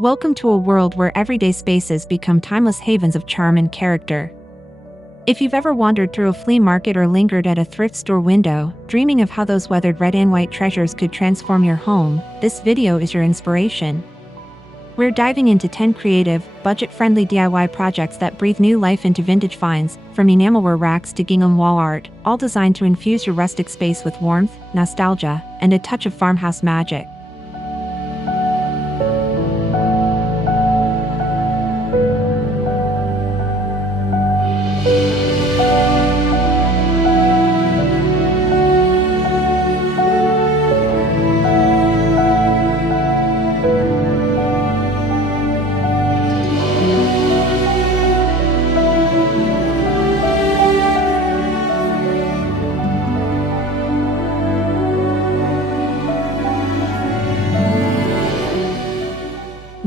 Welcome to a world where everyday spaces become timeless havens of charm and character. If you've ever wandered through a flea market or lingered at a thrift store window, dreaming of how those weathered red and white treasures could transform your home, this video is your inspiration. We're diving into 10 creative, budget-friendly DIY projects that breathe new life into vintage finds, from Enamelware racks to gingham wall art, all designed to infuse your rustic space with warmth, nostalgia, and a touch of farmhouse magic.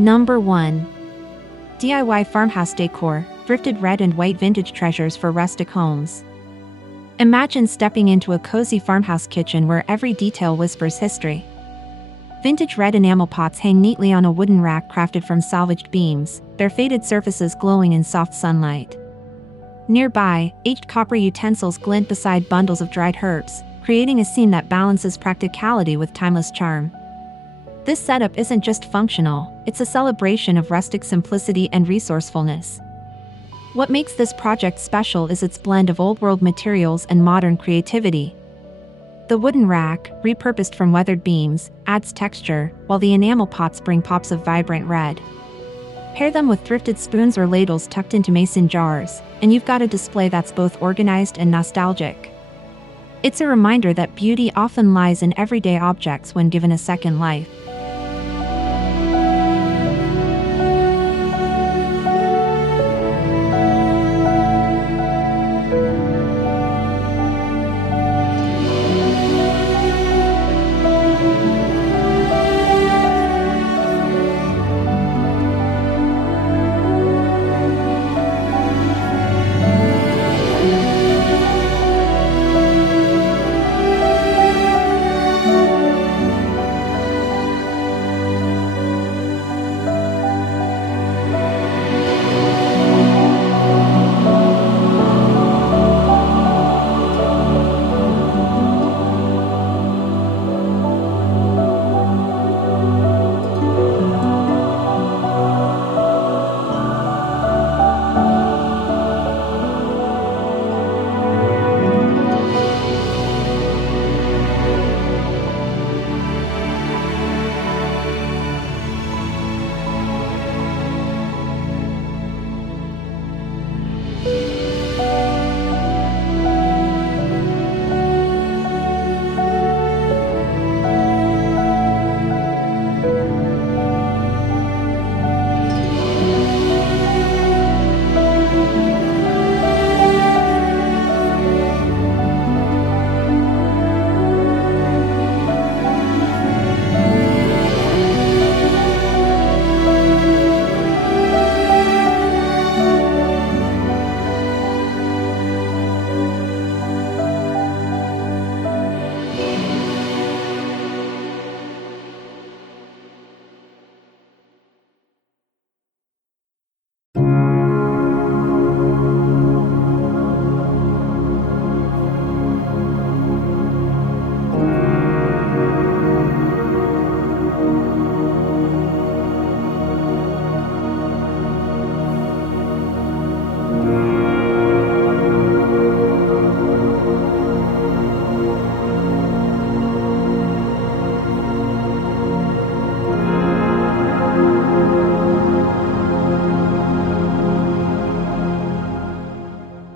Number 1. DIY Farmhouse Decor, Thrifted red and white vintage treasures for rustic homes. Imagine stepping into a cozy farmhouse kitchen where every detail whispers history. Vintage red enamel pots hang neatly on a wooden rack crafted from salvaged beams, their faded surfaces glowing in soft sunlight. Nearby, aged copper utensils glint beside bundles of dried herbs, creating a scene that balances practicality with timeless charm. This setup isn't just functional, it's a celebration of rustic simplicity and resourcefulness. What makes this project special is its blend of old-world materials and modern creativity. The wooden rack, repurposed from weathered beams, adds texture, while the enamel pots bring pops of vibrant red. Pair them with thrifted spoons or ladles tucked into mason jars, and you've got a display that's both organized and nostalgic. It's a reminder that beauty often lies in everyday objects when given a second life.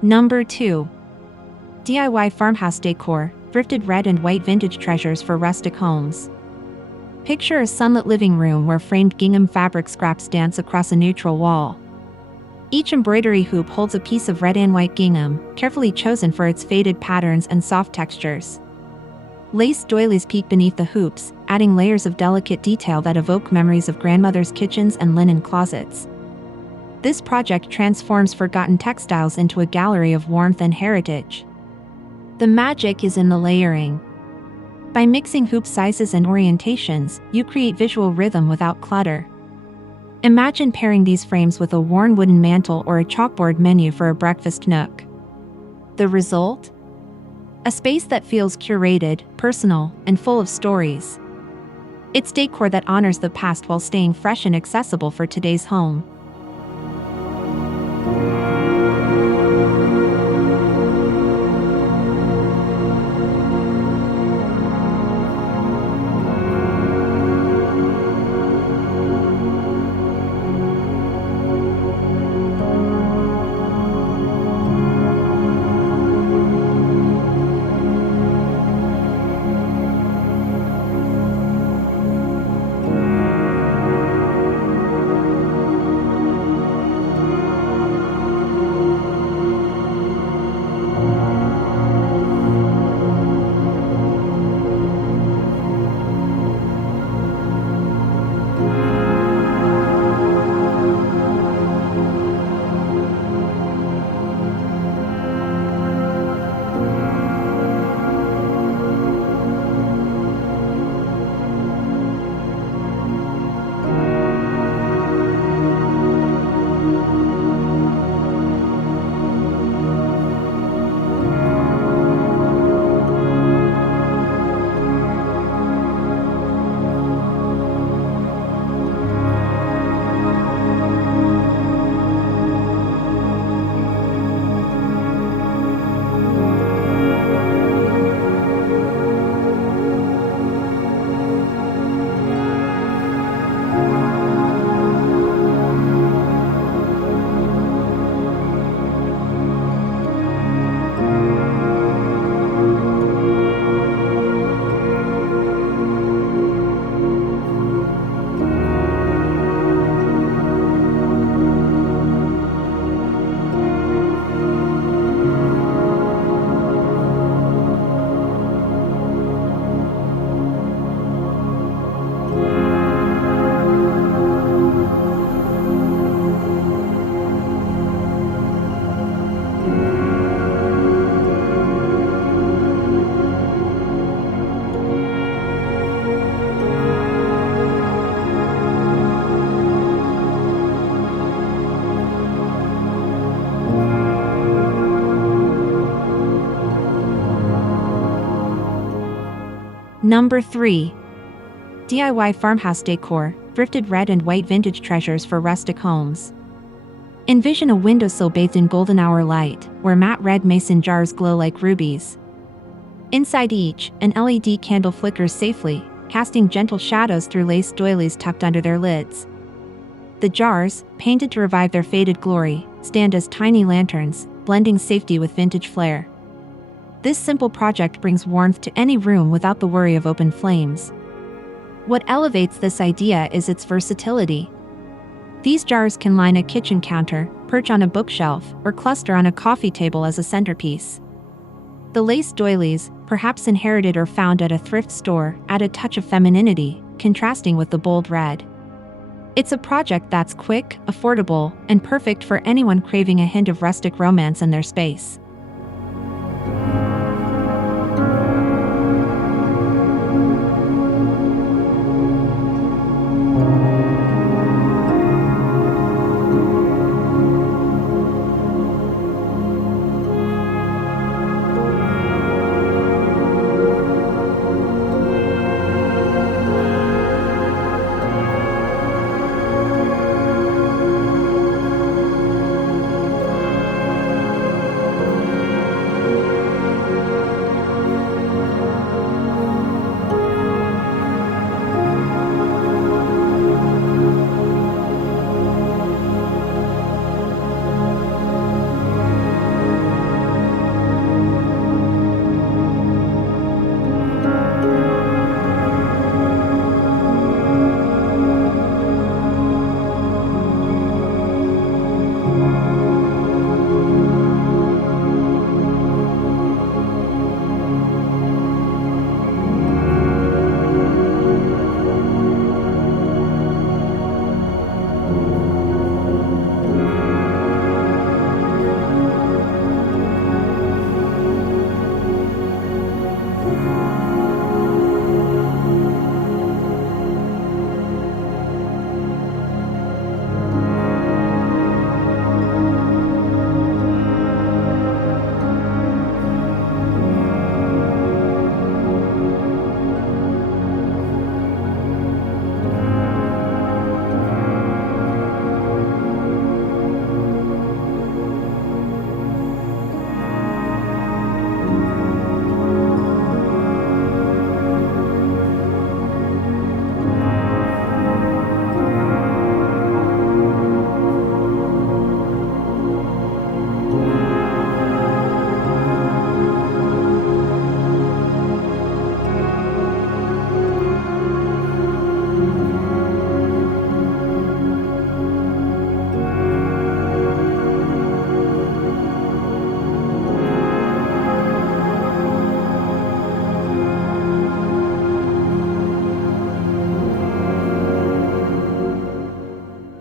Number 2. DIY Farmhouse Decor, Thrifted red and white vintage treasures for rustic homes. Picture a sunlit living room where framed gingham fabric scraps dance across a neutral wall. Each embroidery hoop holds a piece of red and white gingham, carefully chosen for its faded patterns and soft textures. Lace doilies peek beneath the hoops, adding layers of delicate detail that evoke memories of grandmother's kitchens and linen closets. This project transforms forgotten textiles into a gallery of warmth and heritage. The magic is in the layering. By mixing hoop sizes and orientations, you create visual rhythm without clutter. Imagine pairing these frames with a worn wooden mantel or a chalkboard menu for a breakfast nook. The result? A space that feels curated, personal, and full of stories. It's decor that honors the past while staying fresh and accessible for today's home. Number 3. DIY Farmhouse Decor, Thrifted red and white vintage treasures for rustic homes. Envision a windowsill bathed in golden hour light, where matte red mason jars glow like rubies. Inside each, an LED candle flickers safely, casting gentle shadows through lace doilies tucked under their lids. The jars, painted to revive their faded glory, stand as tiny lanterns, blending safety with vintage flair. This simple project brings warmth to any room without the worry of open flames. What elevates this idea is its versatility. These jars can line a kitchen counter, perch on a bookshelf, or cluster on a coffee table as a centerpiece. The lace doilies, perhaps inherited or found at a thrift store, add a touch of femininity, contrasting with the bold red. It's a project that's quick, affordable, and perfect for anyone craving a hint of rustic romance in their space.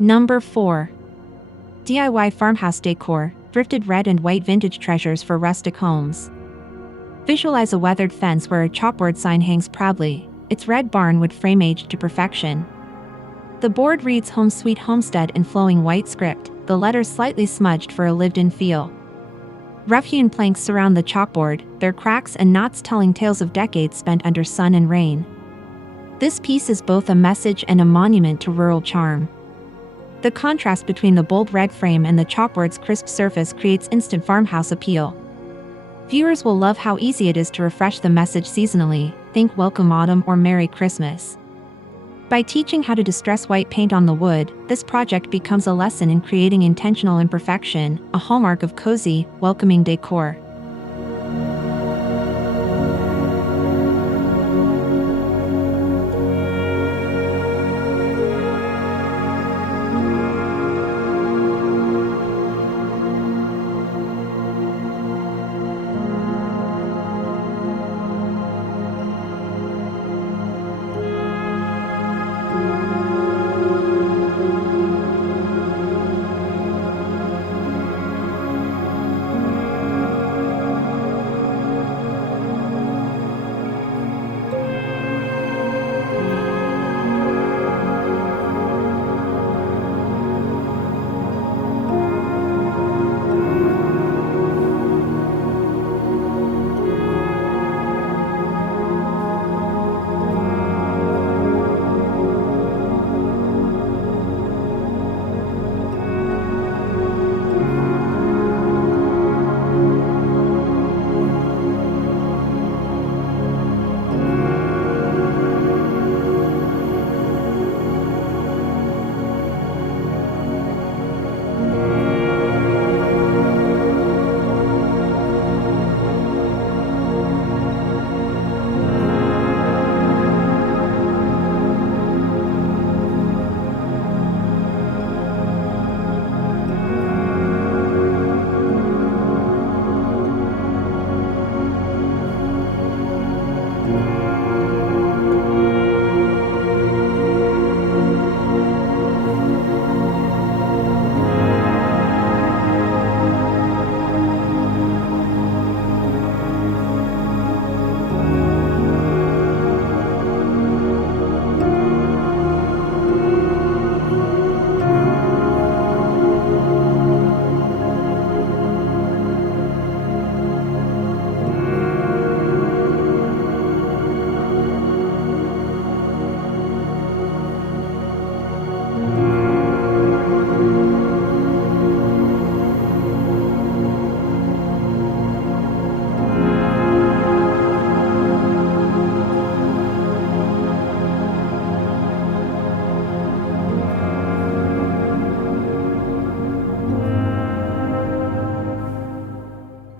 Number 4. DIY Farmhouse Decor, Thrifted red and white vintage treasures for rustic homes. Visualize a weathered fence where a chalkboard sign hangs proudly, its red barn wood frame aged to perfection. The board reads Home Sweet Homestead in flowing white script, the letters slightly smudged for a lived-in feel. Rough-hewn planks surround the chalkboard, their cracks and knots telling tales of decades spent under sun and rain. This piece is both a message and a monument to rural charm. The contrast between the bold red frame and the chalkboard's crisp surface creates instant farmhouse appeal. Viewers will love how easy it is to refresh the message seasonally, think Welcome Autumn or Merry Christmas. By teaching how to distress white paint on the wood, this project becomes a lesson in creating intentional imperfection, a hallmark of cozy, welcoming decor.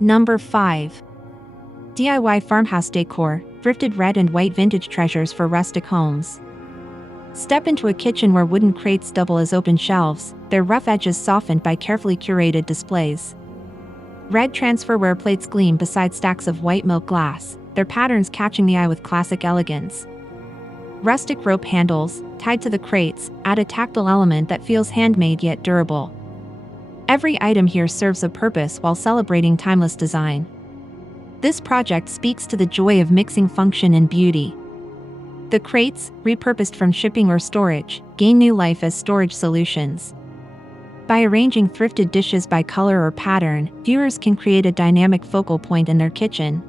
Number 5. DIY Farmhouse Decor, Thrifted red and white vintage treasures for rustic homes. Step into a kitchen where wooden crates double as open shelves, their rough edges softened by carefully curated displays. Red transferware plates gleam beside stacks of white milk glass, their patterns catching the eye with classic elegance. Rustic rope handles, tied to the crates, add a tactile element that feels handmade yet durable. Every item here serves a purpose while celebrating timeless design. This project speaks to the joy of mixing function and beauty. The crates, repurposed from shipping or storage, gain new life as storage solutions. By arranging thrifted dishes by color or pattern, viewers can create a dynamic focal point in their kitchen.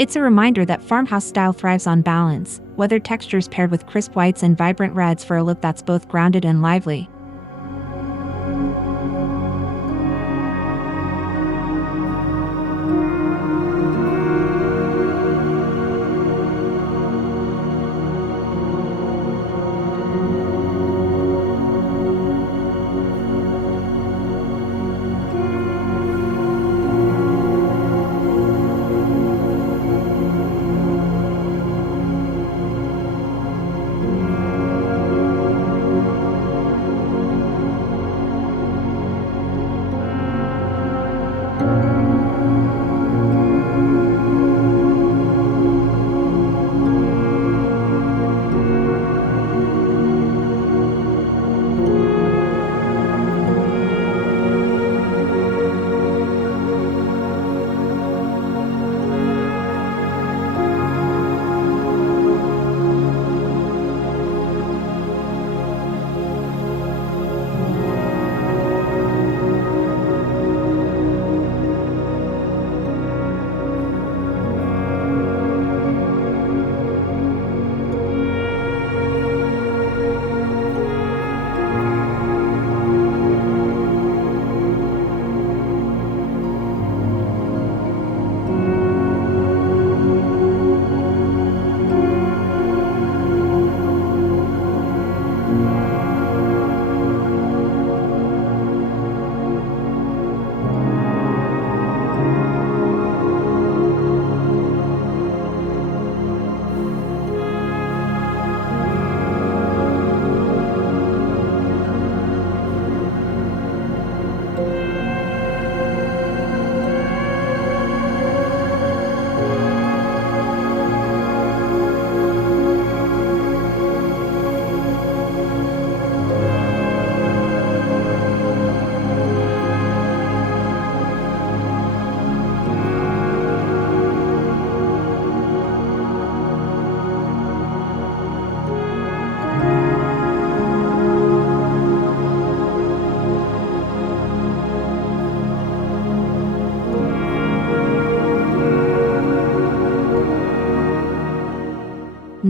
It's a reminder that farmhouse style thrives on balance, weathered textures paired with crisp whites and vibrant reds for a look that's both grounded and lively.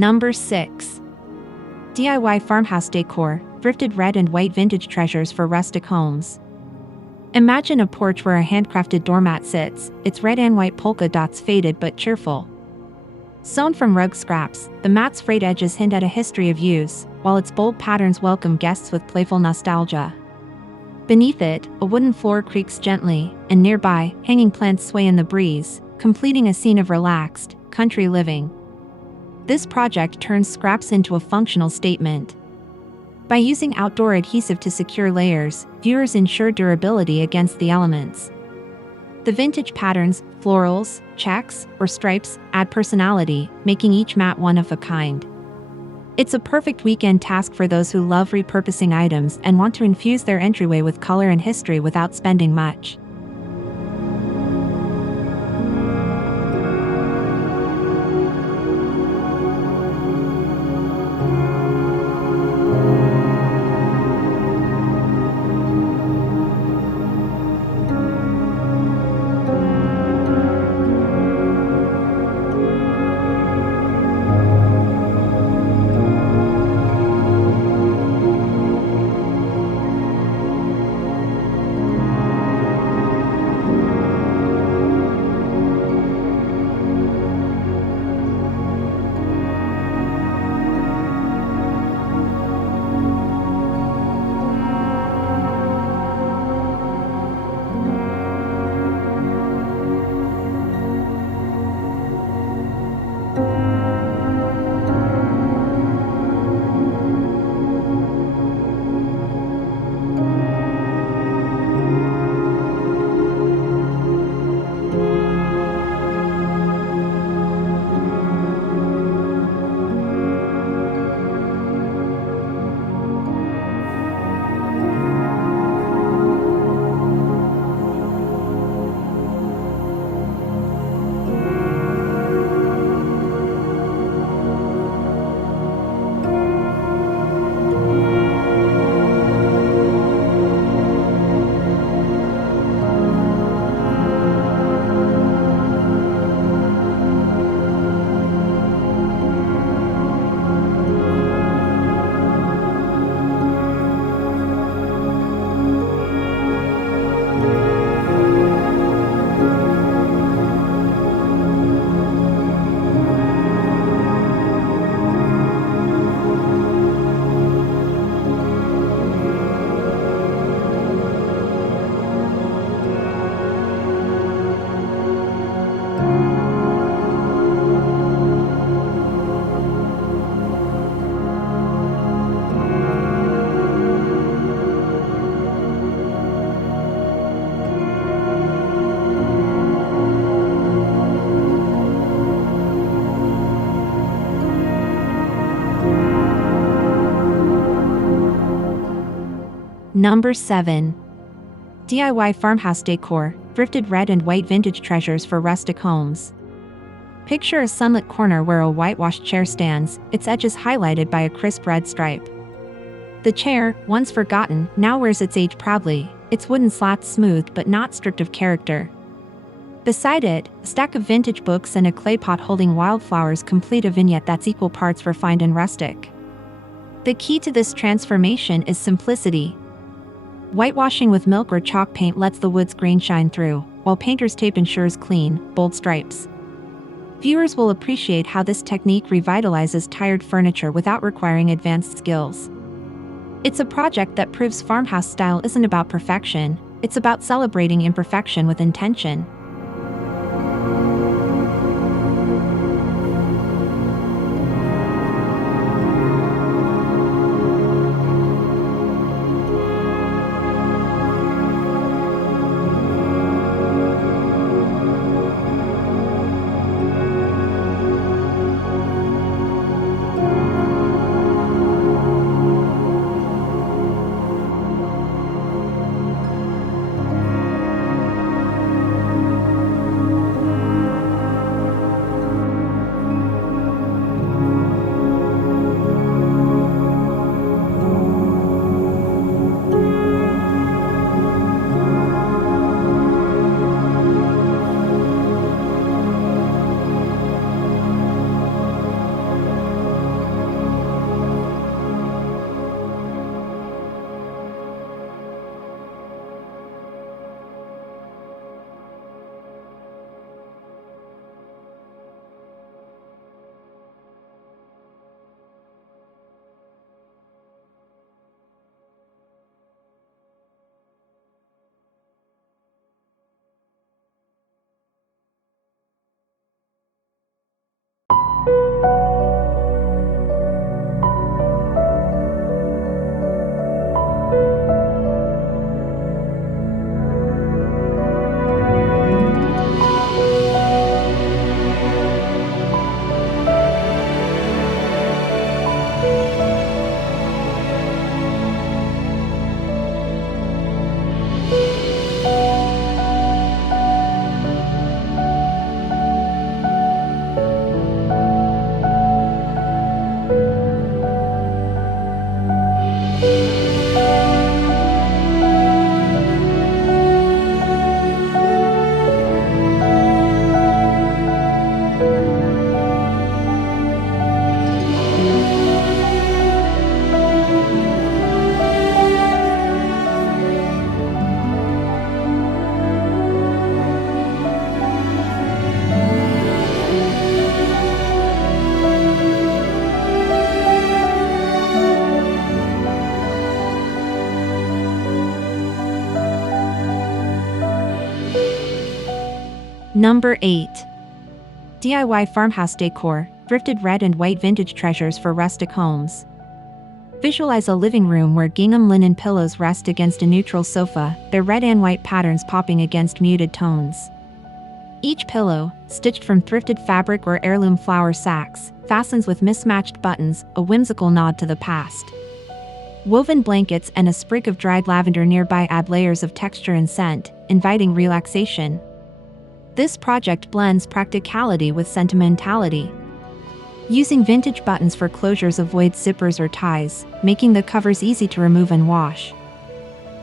Number 6. DIY Farmhouse Decor, Thrifted Red and White Vintage Treasures for Rustic Homes. Imagine a porch where a handcrafted doormat sits, its red and white polka dots faded but cheerful. Sewn from rug scraps, the mat's frayed edges hint at a history of use, while its bold patterns welcome guests with playful nostalgia. Beneath it, a wooden floor creaks gently, and nearby, hanging plants sway in the breeze, completing a scene of relaxed, country living. This project turns scraps into a functional statement. By using outdoor adhesive to secure layers, viewers ensure durability against the elements. The vintage patterns, florals, checks, or stripes, add personality, making each mat one of a kind. It's a perfect weekend task for those who love repurposing items and want to infuse their entryway with color and history without spending much. Number 7. DIY Farmhouse Decor, Thrifted Red and White Vintage Treasures for Rustic Homes. Picture a sunlit corner where a whitewashed chair stands, its edges highlighted by a crisp red stripe. The chair, once forgotten, now wears its age proudly, its wooden slats smooth but not stripped of character. Beside it, a stack of vintage books and a clay pot holding wildflowers complete a vignette that's equal parts refined and rustic. The key to this transformation is simplicity. Whitewashing with milk or chalk paint lets the wood's grain shine through, while painter's tape ensures clean, bold stripes. Viewers will appreciate how this technique revitalizes tired furniture without requiring advanced skills. It's a project that proves farmhouse style isn't about perfection, it's about celebrating imperfection with intention. Number 8. DIY Farmhouse Decor, Thrifted Red and White Vintage Treasures for Rustic Homes. Visualize a living room where gingham linen pillows rest against a neutral sofa, their red and white patterns popping against muted tones. Each pillow, stitched from thrifted fabric or heirloom flower sacks, fastens with mismatched buttons, a whimsical nod to the past. Woven blankets and a sprig of dried lavender nearby add layers of texture and scent, inviting relaxation. This project blends practicality with sentimentality. Using vintage buttons for closures avoids zippers or ties, making the covers easy to remove and wash.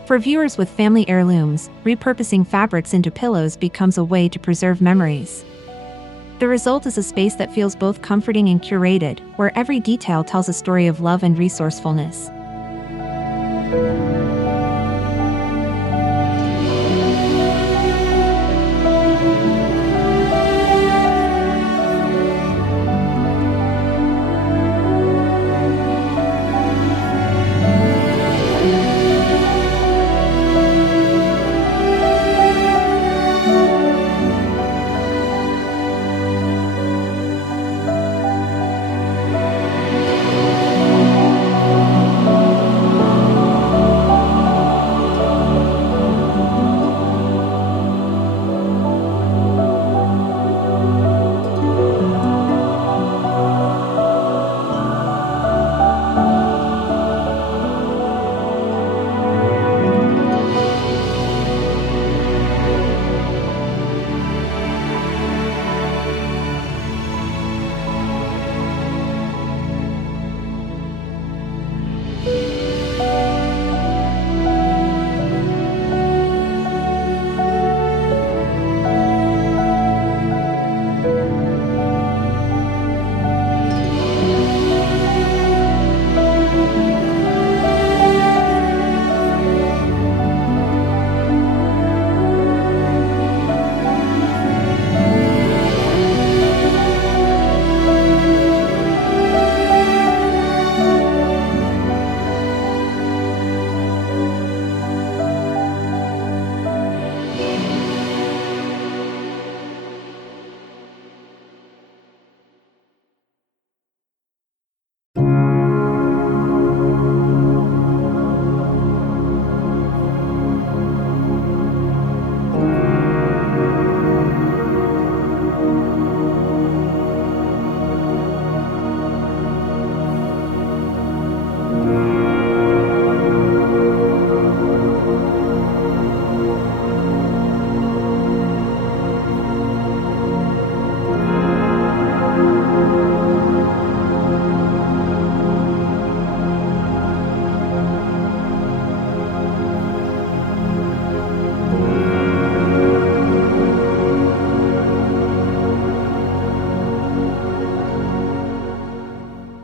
For viewers with family heirlooms, repurposing fabrics into pillows becomes a way to preserve memories. The result is a space that feels both comforting and curated, where every detail tells a story of love and resourcefulness.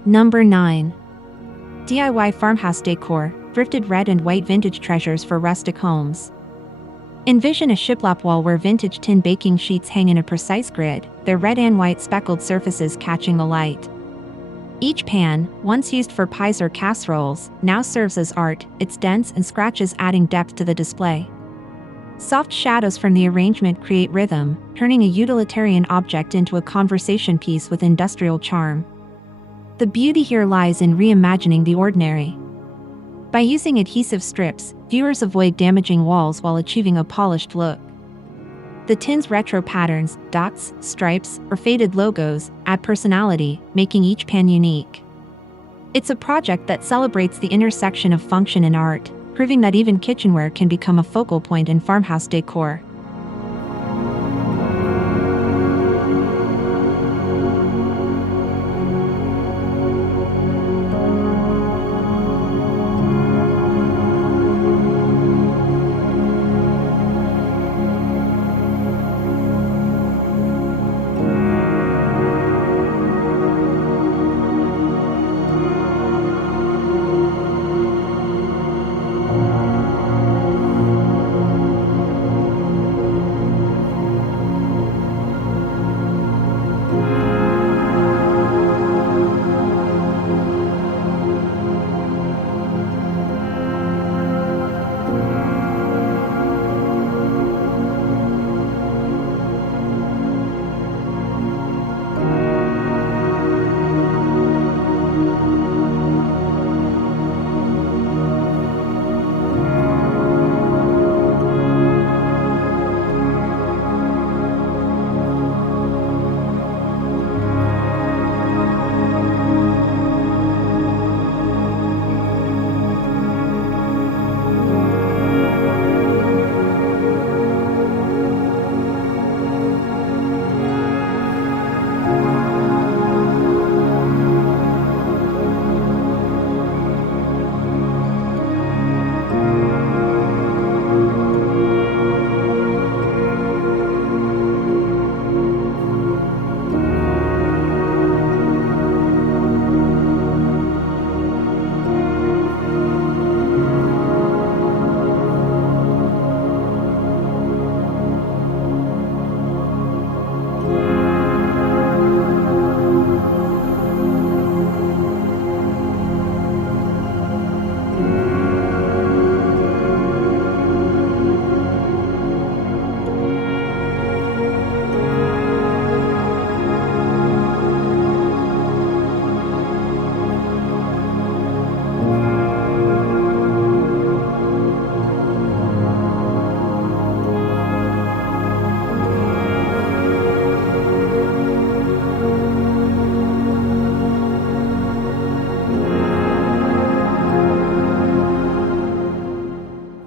Number 9. DIY Farmhouse Decor, Thrifted Red and White Vintage Treasures for Rustic Homes. Envision a shiplap wall where vintage tin baking sheets hang in a precise grid, their red and white speckled surfaces catching the light. Each pan, once used for pies or casseroles, now serves as art, its dents and scratches adding depth to the display. Soft shadows from the arrangement create rhythm, turning a utilitarian object into a conversation piece with industrial charm. The beauty here lies in reimagining the ordinary. By using adhesive strips, viewers avoid damaging walls while achieving a polished look. The tin's retro patterns, dots, stripes, or faded logos, add personality, making each pan unique. It's a project that celebrates the intersection of function and art, proving that even kitchenware can become a focal point in farmhouse decor.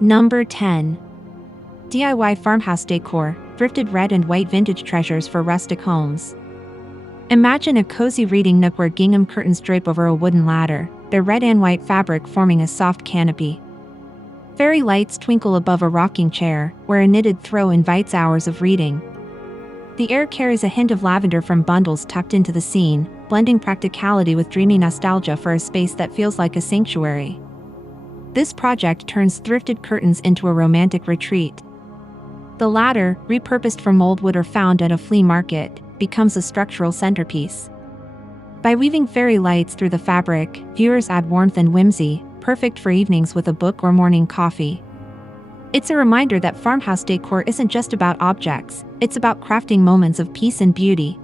Number 10. DIY Farmhouse Decor, Thrifted Red and White Vintage Treasures for Rustic Homes. Imagine a cozy reading nook where gingham curtains drape over a wooden ladder, their red and white fabric forming a soft canopy. Fairy lights twinkle above a rocking chair, where a knitted throw invites hours of reading. The air carries a hint of lavender from bundles tucked into the scene, blending practicality with dreamy nostalgia for a space that feels like a sanctuary. This project turns thrifted curtains into a romantic retreat. The latter, repurposed from moldwood or found at a flea market, becomes a structural centerpiece. By weaving fairy lights through the fabric, viewers add warmth and whimsy, perfect for evenings with a book or morning coffee. It's a reminder that farmhouse decor isn't just about objects, it's about crafting moments of peace and beauty.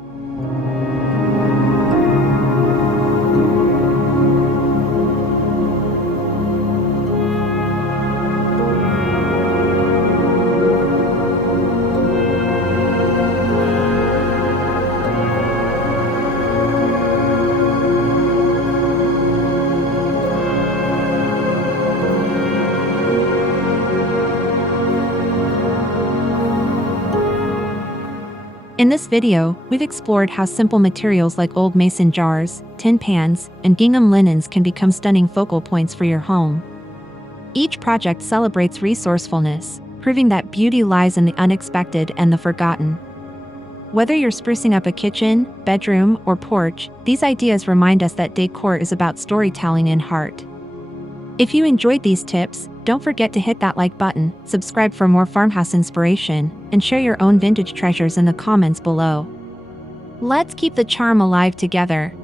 In this video, we've explored how simple materials like old mason jars, tin pans, and gingham linens can become stunning focal points for your home. Each project celebrates resourcefulness, proving that beauty lies in the unexpected and the forgotten. Whether you're sprucing up a kitchen, bedroom, or porch, these ideas remind us that decor is about storytelling and heart. If you enjoyed these tips, don't forget to hit that like button, subscribe for more farmhouse inspiration, and share your own vintage treasures in the comments below. Let's keep the charm alive together.